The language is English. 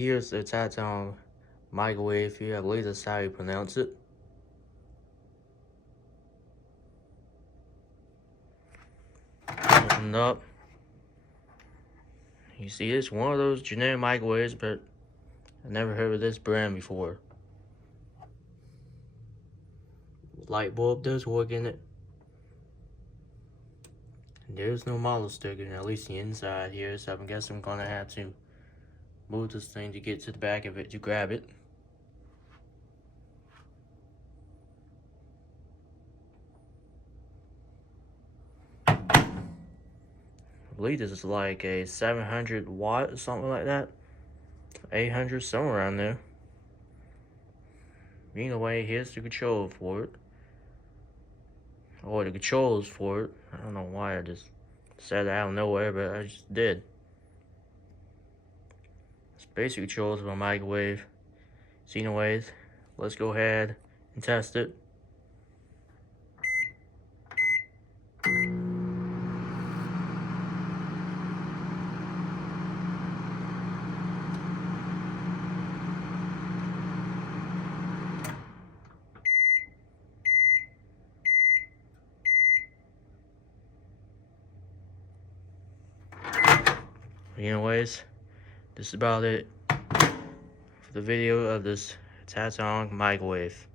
Here's the Tatung microwave here. I believe that's how you pronounce it. Open it up. You see, it's one of those generic microwaves, but I've never heard of this brand before. Light bulb does work in it. There's no model sticker, at least the inside here, so I guess I'm gonna have to move this thing to get to the back of it to grab it. I believe this is like a 700 watt or something like that. 800, somewhere around there. Anyway, here's the control for it. Or the controls for it. I don't know why I just said that out of nowhere, but I just did. It's basic controls of a microwave. So anyways, let's go ahead and test it. Anyways, this is about it for the video of this Tatung microwave.